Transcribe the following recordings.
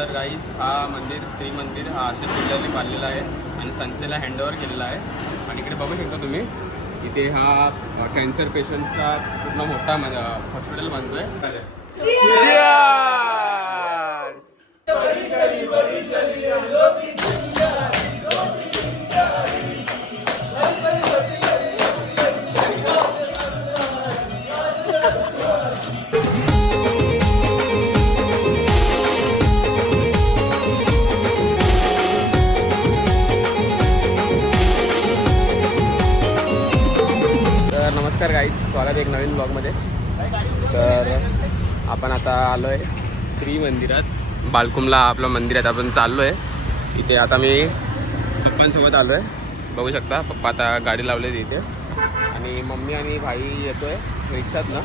तर गाईज हा मंदिर त्रिमंदिर हा अशोक किल्ल्याने बांधलेला आहे आणि संस्थेला हँडओव्हर केलेला आहे. आणि इकडे बघू शकता तुम्ही, इथे हा कॅन्सर पेशंटचा पूर्ण मोठा हॉस्पिटल बनतोय. नमस्कार गाईज, स्वागत एक नवीन ब्लॉगमध्ये. तर आपण आता आलो आहे त्रिमंदिरात, बालकुमला आपलं मंदिर आहे. आपण चाललो आहे इथे. आता मी पप्पांसोबत आलो आहे, बघू शकता. पप्पा आता गाडी लावली इथे आणि मम्मी आणि भाई येतो आहे रिक्षात ना.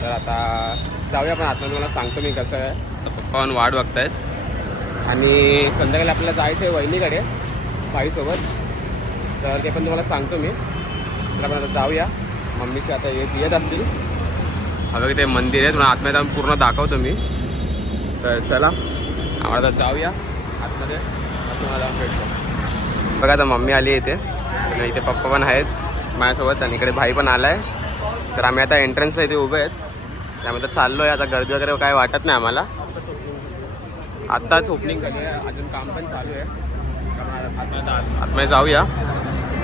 तर आता जाऊया आपण आतमध्ये, मला सांगतो मी कसं आहे. तर पप्पा पण वाट बघतायत आणि संध्याकाळी आपल्याला जायचं आहे वहिनीकडे भाईसोबत. तर ते पण तुम्हाला सांगतो मी. तर आपण आता जाऊया, मम्मीचे आता येत असतील. हवं की ते मंदिर आहे, तुम्हाला आतमध्ये पूर्ण दाखवतो मी. तर चला आम्हाला आता जाऊया आतमध्ये, तुम्हाला जाऊन भेटतो. बघा आता मम्मी आली आहे इथे, इथे पप्पा पण आहेत माझ्यासोबत आणि इकडे भाई पण आला आहे. तर आम्ही आता एंट्रन्सला इथे उभे आहेत, त्यामुळे तर चाललो आहे. आता गर्दी वगैरे काय वाटत नाही आम्हाला. आत्ताच ओपनिंग झाली आहे, अजून काम पण चालू आहे. आतमध्ये जाऊया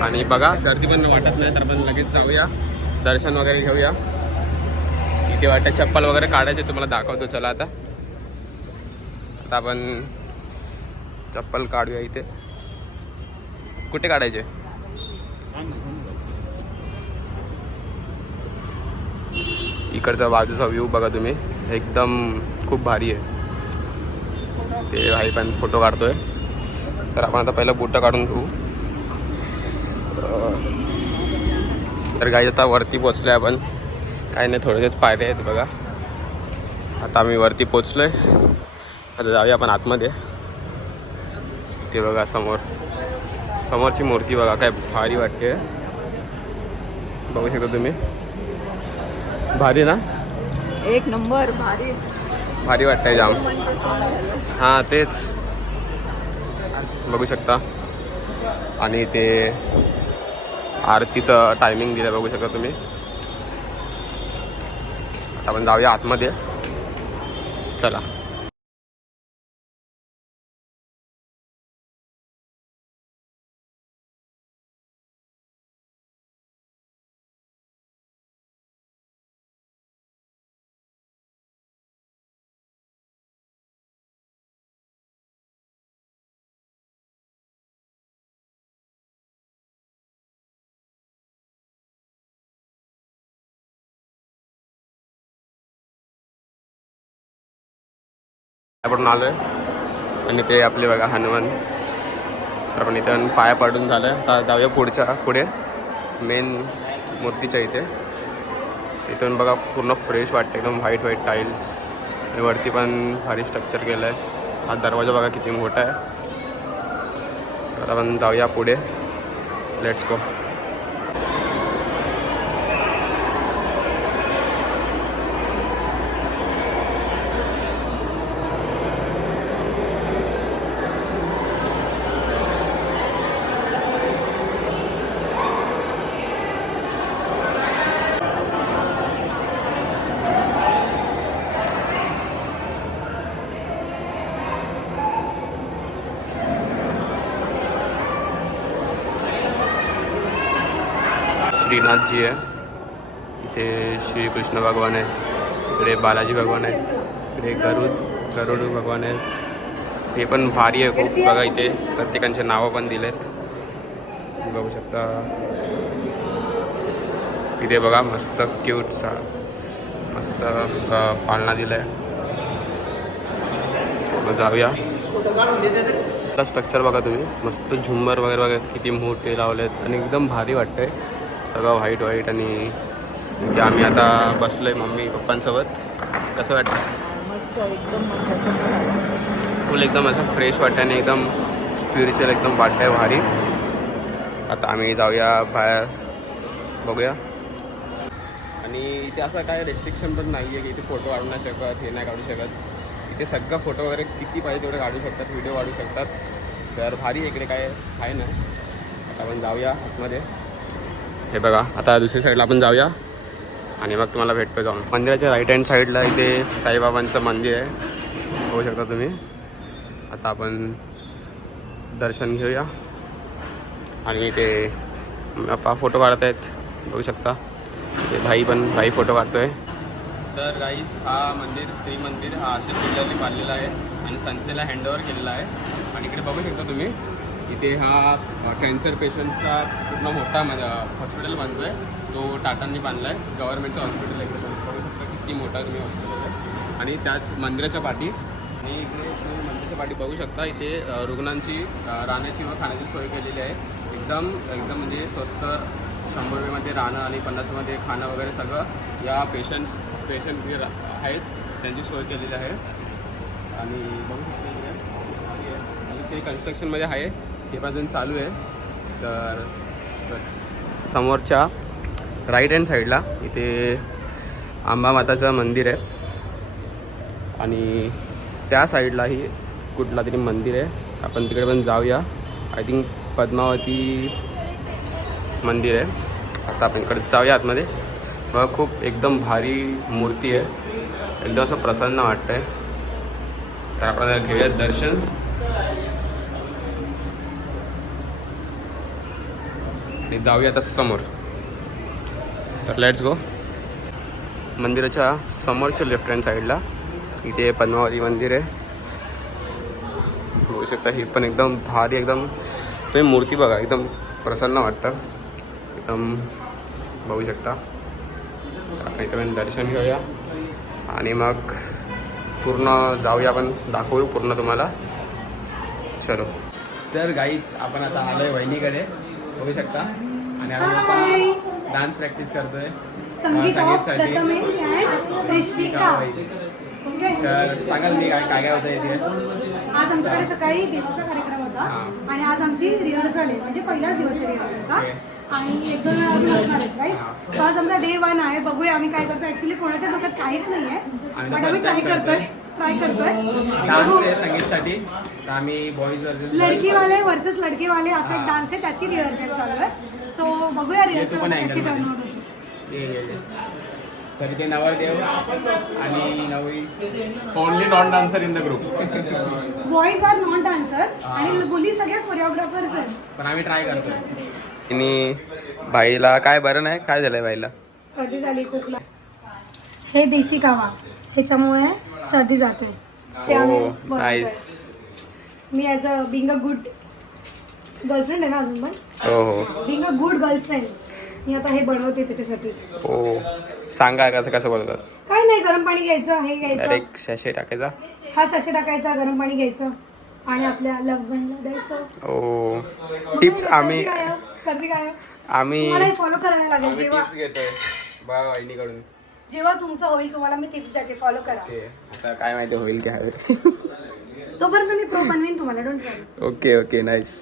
आणि बघा गर्दी पण वाटत नाही, तर आपण लगेच जाऊया, दर्शन वगैरे घेऊया. इथे वाटतं चप्पल वगैरे काढायचे, तुम्हाला दाखवतो. चला आता आपण चप्पल काढूया. इथे कुठे काढायचे? इकडचा बाजूचा व्ह्यू बघा तुम्ही, एकदम खूप भारी आहे. ते भाई पण फोटो काढतोय. तर आपण आता पहिलं बुटं काढून घेऊ. तर गाईज आता वरती पोचलो आहे आपण. काही नाही, थोडेसेच पायरे आहेत बघा. आता आम्ही वरती पोचलो आहे. आता जाऊया आपण आतमध्ये. ते बघा समोरची मूर्ती बघा, काय भारी वाटते. बघू शकता तुम्ही, भारी ना, एक नंबर भारी वाटतंय जाम. हां तेच बघू शकता. आणि ते आरतीचं टायमिंग दिलं बघू शकता तुम्ही. आता आपण जाऊया आतमध्ये, चला. आपण आलो आहे आणि ते आपले बघा हनुमान. तर आपण इथं पाया पडून झालं आहे. आता जाऊया पुढे मेन मूर्तीच्या इथे. इथून बघा पूर्ण फ्रेश वाटते, एकदम व्हाईट टाईल्स. आणि वरती पण भारी स्ट्रक्चर केलं आहे. हा दरवाजा बघा किती मोठा आहे. तर आपण जाऊया पुढे, लेट्स गो. श्रीनाथजी आहे, इथे श्रीकृष्ण भगवान आहेत, इकडे बालाजी भगवान आहेत, इकडे गरुड भगवान आहेत. हे पण भारी आहे खूप बघा. इथे प्रत्येकांचे नावं पण दिलेत, बघू शकता. इथे बघा मस्त क्यूटचा मस्त पाळणा दिला आहे. जाऊया. स्ट्रक्चर बघा तुम्ही, मस्त झुंबर वगैरे किती मोठे लावले आहेत आणि एकदम भारी वाटतंय. सगळं व्हाईट आणि आम्ही आता बसलो आहे मम्मी पप्पांसोबत. कसं वाटतं? मस्त, एकदम फुल एकदम असं फ्रेश वाटतं आणि एकदम स्पिरिच्युअल एकदम वाटतंय, भारी. आता आम्ही जाऊया बाहेर, बघूया. आणि इथे असं काय रेस्ट्रिक्शन पण नाही आहे की इथे फोटो काढू नाही शकत, हे नाही काढू शकत. इथे इथे सगळं फोटो वगैरे किती पाहिजे तेवढे काढू शकतात, व्हिडिओ काढू शकतात. तर भारी इकडे काय आहे ना. आता आपण जाऊया आतमध्ये. हे बघा आता दुसऱ्या साईडला आपण जाऊया आणि मग तुम्हाला भेटतो जाऊन. मंदिराच्या राईट हँड साईडला इथे साईबाबांचं मंदिर आहे, बघू शकता तुम्ही. आता आपण दर्शन घेऊया आणि इथे आपा फोटो काढत आहेत, बघू शकता. ते भाई फोटो काढतोय. तर गाईज हा त्रिमंदिर हा अशा किल्ल्याने बांधलेला आहे आणि संस्थेला हँडओव्हर केलेला आहे. आणि इकडे बघू शकता तुम्ही इथे हा कॅन्सर पेशंटचा पूर्ण मोठा हॉस्पिटल बांधतो आहे. तो टाटांनी बांधला आहे, गव्हर्नमेंटचं हॉस्पिटल आहे. इकडे बघू शकता किती मोठा तुम्ही हॉस्पिटल आहे. आणि त्याच मंदिराच्या पाठी आणि इकडे तुम्ही मंदिराच्या पाठी बघू शकता इथे रुग्णांची राहण्याची व खाण्याची सोय केलेली आहे. एकदम म्हणजे स्वस्त 100 रुपयामध्ये राहणं आणि 50 रुपयामध्ये खाणं वगैरे सगळं या पेशंट जे आहेत त्यांची सोय केलेली आहे. आणि बघू शकता इकडे आणि ते कन्स्ट्रक्शनमध्ये आहे, ते पण अजून चालू आहे. तर बस समोरच्या राईट हँड साईडला इथे आंबा माताचं मंदिर आहे आणि त्या साईडलाही कुठला तरी मंदिर आहे. आपण तिकडे पण जाऊया. आय थिंक पद्मावती मंदिर आहे. आता आपण इकडे जाऊया आतमध्ये. बघा खूप एकदम भारी मूर्ती आहे, एकदम असं प्रसन्न वाटतं आहे. तर आपण घेऊया दर्शन. आणि जाऊया आता समोर. तर लेट्स गो. मंदिराच्या समोरच्या लेफ्ट हँड साईडला इथे पद्मावती मंदिर आहे, बघू शकता. ही पण एकदम भारी, एकदम तुम्ही मूर्ती बघा, एकदम प्रसन्न वाटतं एकदम, बघू शकता. आपण इथं पण दर्शन घेऊया आणि मग पूर्ण जाऊया, आपण दाखवू पूर्ण तुम्हाला. चलो. तर गाईज आपण आता आलो आहे वहिनीकडे, बघू शकता. आणि आता डान्स प्रॅक्टिस करतोय संगीतसाठी. तर सांगा तुम्ही काय काय होतं इथे. आज आमच्याकडे सकाळी देवाचा कार्यक्रम होता आणि आज आमची रिहर्सल आहे, म्हणजे पहिलाच दिवस आहे रिहर्सलचा. आणि 1-2 वेळा अजून असणार आहेत, राईट. आज आमचा डे 1 आहे. बघूया आम्ही काय करतो. ऍक्च्युली कोणाच्या डोक्यात काहीच नाही आहे, बट आम्ही ट्राय करतोय. संगीतसाठी आम्ही बॉईज लडकीवाले वर्सेस लडकीवाले असा एक डान्स आहे, त्याची रिहर्सल चालू आहे. सो बघूया रिहर्सल कशी टर्न आउट होते. तरी ते नवरदेव आणि नवरी only non dancer in the group. Boys are non dancers आणि मुली सगळ्या कोरिओग्राफर्स आहेत. पण आम्ही ट्राय करतोय. आणि बाईला काय बरं नाही, काय झालंय बाईला? सर्दी झाली, खोकला. हे देसी कावा, ह्याच्यामुळे सर्दी जाते. ते आम्ही nice. Me as a being a good girlfriend आहे ना अजून पण. हो. बिंग अ गुड गर्लफ्रेंड मी आता हे बनवते त्याच्यासाठी. हो, सांगा कसं कसं बोलतात. काय नाही, गरम पाणी घ्यायचं, हे घ्यायचं, एक सॅशे टाकायचा, हा सॅशे टाकायचा, गरम पाणी घ्यायचं आणि आपल्या लव्हनला द्यायचं. हो. टिप्स आम्ही सर्दी काय आम्ही मला फॉलो करायला लागेल. जेव्हा घेतोय बा वहिनीकडून, जेव्हा तुमचं होईल तुम्हाला मी टिप्स देते, फॉलो करा. आता काय माहिती होईल की हवे. तोपर्यंत मी प्रो बनवीन तुम्हाला, don't worry. Okay okay nice.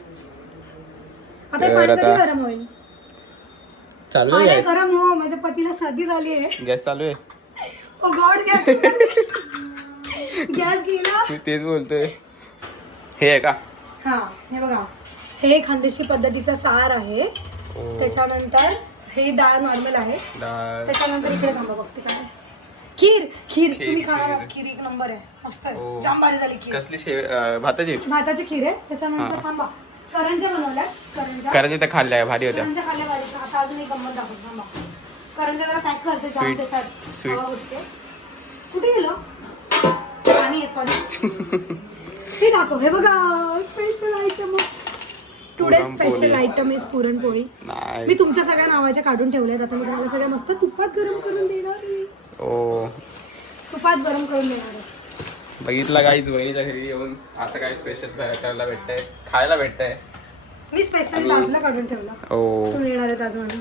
आता हे पाणी कधी गरम होईल? चालू आहे पाणी गरम हो, माझ्या पतीला सर्दी झाली आहे. गॅस चालू आहे. ओ गॉड, गॅस गॅस गेला. मी तेच बोलतोय. हे आहे का? हा, हे बघा, हे खानदेशी पद्धतीचा सार आहे. त्याच्यानंतर हे डाळ नॉर्मल आहे. त्याच्यानंतर इकडे थांबा बघते काय, खीर. खीर तुम्ही खाणार आज, खीर एक नंबर आहे, मस्त आहे, जाम भारी झाली खीर. कसली? भाताची खीर आहे. त्याच्यानंतर थांबा, करंज्या बनवल्या. करंज्या तर खाल्ल्या, भारी होत्या. करंज्या खाल्ल्या भारी. आता अजून एक गंमत दाखवतो, थांबा. करंज्या जरा पॅक करते, जाम त्याच्यात हवा उठते. कुठे गेलो आणि सॉरी हे दाखव. हे बघा, special item today, special item is puranpoli. मी तुमच्या सगळ्या नावाच्या काढून ठेवल्यात. आता मी तुम्हाला सगळ्या मस्त तुपात गरम करून देणार आहे. तुपात गरम करून देणार आहे. बघितलं काहीच वहिनीच्या घरी येऊन असं काय स्पेशल करायला भेटतंय, खायला भेटतंय. मी स्पेशल ताजला काढून ठेवला. तुम्ही येणार आहे ताज म्हणून.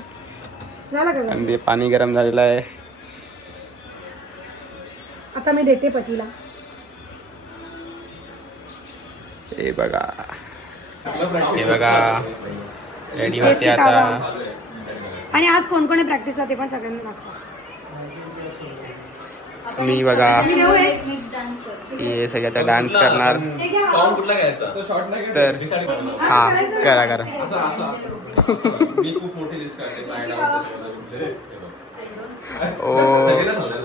झालं का? आणि पाणी गरम झालेलं आहे. आता मी देते पतीला. हे बघा, हे बघा, रेडी होते आता. आणि आज कोण कोण प्रॅक्टिसला ते पण सगळ्यांना दाखवा. मी बघा मी नेऊ आहे. हे सगळे आता डान्स करणार. हे घ्या. सॉन्ग कुठला घ्यायचा तो शॉर्ट नाही तर डिसाइड करा हा करा करा. असं असं मी खूप मोठी लिस्ट करते बाय ओ सगळ्यांना झालं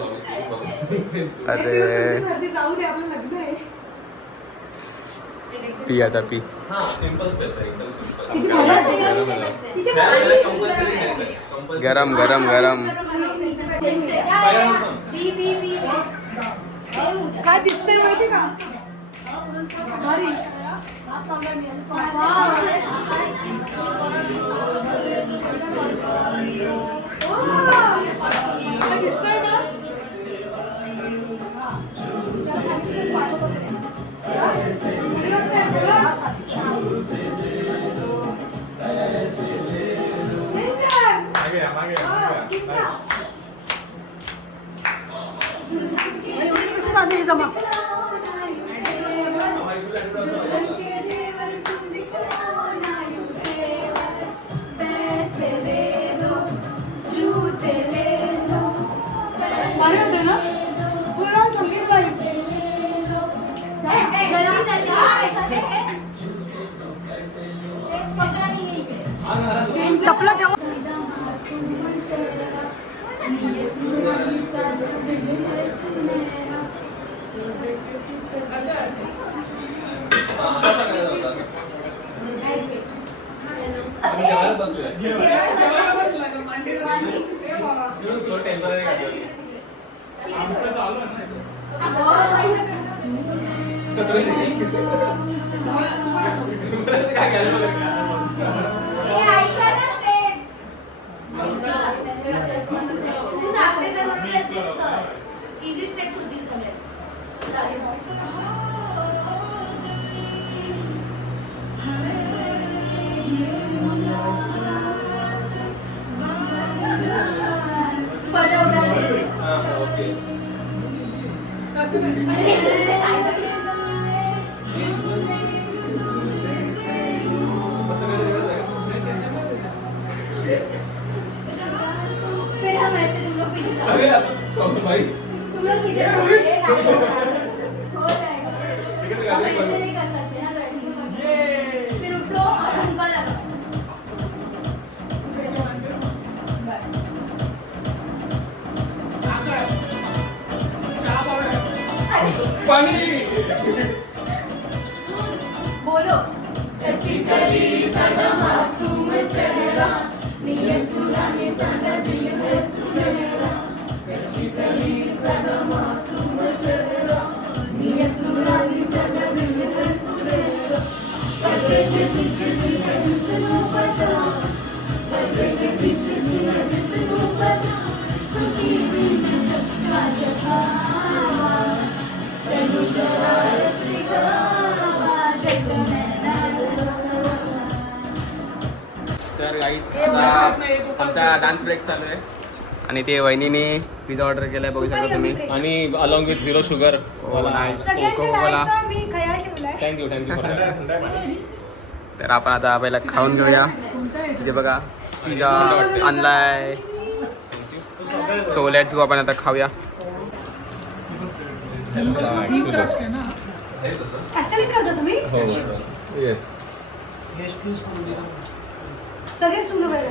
अरे सर्दी जाऊ दे आपलं लग्न आहे. पी आता पी. हां सिंपल स्टेप आहे एकदम सिंपल किती झालं? इथे बसली. गरम गरम गरम. काय दिसतंय माहिती का भारी. काय दिसतंय ना. कशी झाली जमा. भारी वाटतं ना पूर्ण संगीत vibes. चपला ठेवा. इझी स्टेप्स होती सगळ्यात. फिर हम ऐसे तुम लोग पीछे जाओ. अरे असं सॉन्ग भाई तुम लोग पीछे जाओगे, हो जाएगा. हम ऐसे नहीं कर सकते ना लड़की. फिर उठो और झुमका लगाओ. बोलो. कच्ची कली साडा मासूम चेहरा नियत पुराने साडा दिल है सुनहरा. कच्ची कली साडा मासूम चेहरा नियत पुराने साडा दिल है सुनहरा. पर्दे के पीछे दुनिया जिसको पता. पर्दे के पीछे दुनिया जिसको पता. खुदी भी में चस्का जहा. तेनु शरारत सिखावा जग में. तर गाईच आता आमचा डान्स ब्रेक चालू आहे आणि ते वहिनीने पिझ्झा ऑर्डर केलाय बघू शकता तुम्ही. आणि अलॉंग विथ 0 शुगर सगळ्यांच्या डायटचा मी खयाल ठेवलाय. थँक्यू तर आपण आता पहिला खाऊन घेऊया. इथे बघा पिझ्झा आणलाय. सो लेट्स गो आपण आता खाऊया. ऍसिडिक करता तुम्ही येस सगळे स्टूल वगैरे.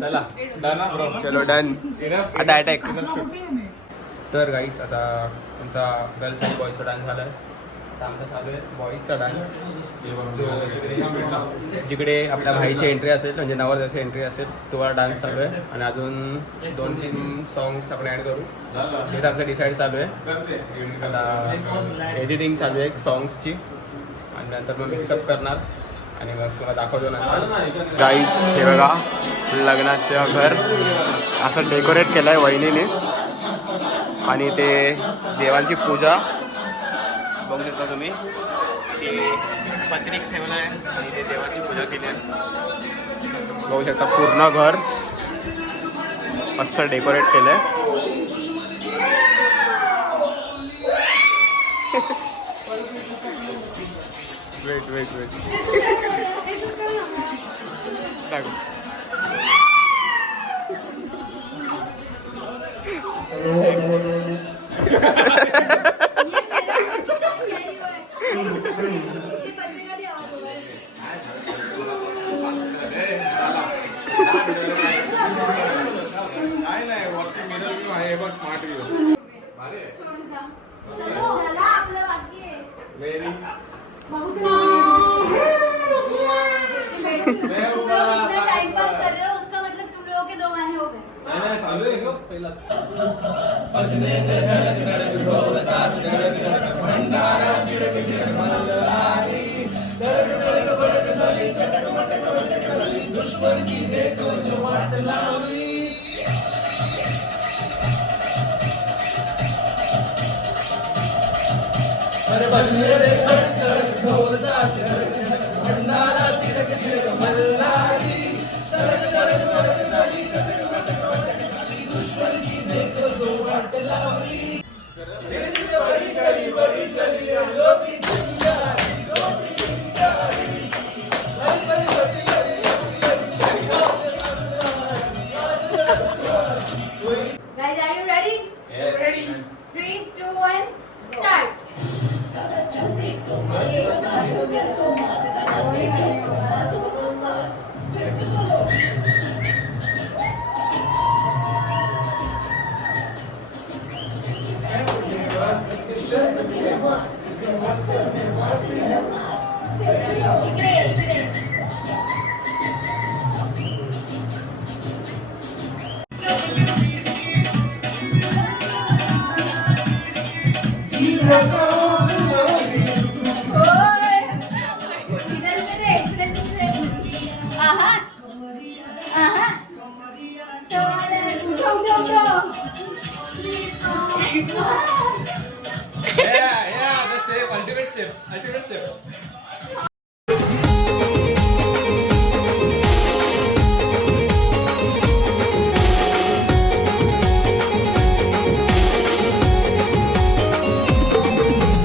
चला डन ब्रो चलो डन. आता अटॅक. तर गाईच आता आमचा गर्ल्स आणि बॉईजचा डान्स झाला आहे. आमचा चालू आहे बॉईजचा डान्स. जिकडे आपल्या भाईची एंट्री असेल म्हणजे नवरदेवाची एंट्री असेल तो डान्स चालू आहे. आणि अजून 2-3 सॉंग्स आपण ॲड करू. हे तर आमचं डिसाईड चालू आहे. आता एडिटिंग चालू आहे सॉंग्सची आणि नंतर मग मिक्सअप करणार आणि मग तुला दाखवतो नंतर. गाईज हे बघा लग्नाचं घर असं डेकोरेट केलं आहे वहिनीने आणि ते देवांची पूजा बघू शकता तुम्ही. ते पत्रिक ठेवलं आहे आणि ते देवाची पूजा केली आहे. बघू शकता पूर्ण घर मस्त डेकोरेट केलं आहे. वेट वेट वेट हे सूट करा, हे सूट करा ना. टाकू ये मेरा यही हुआ है. किसी बच्चे का भी आवाज होगा. काय नाही वरती मिरर व्ह्यू आहे बघ स्मार्ट व्ह्यू चला आपलं बाकी आहे. मेरी बाबूचं नाव तुम लोग इतना टाइम पास कर रहे हो उसका मतलब तुम लोगों के 2 गाने हो गए. नाही नाही चालू आहे का पहिलाच Guys, are you ready? Ready. 3, 2, 1, start. इकडे ये, इकडे. ओय. इधर से रे, एक्सप्रेशन से. आहा. आहा. उठो. या द स्टेप अल्टिमेट स्टेप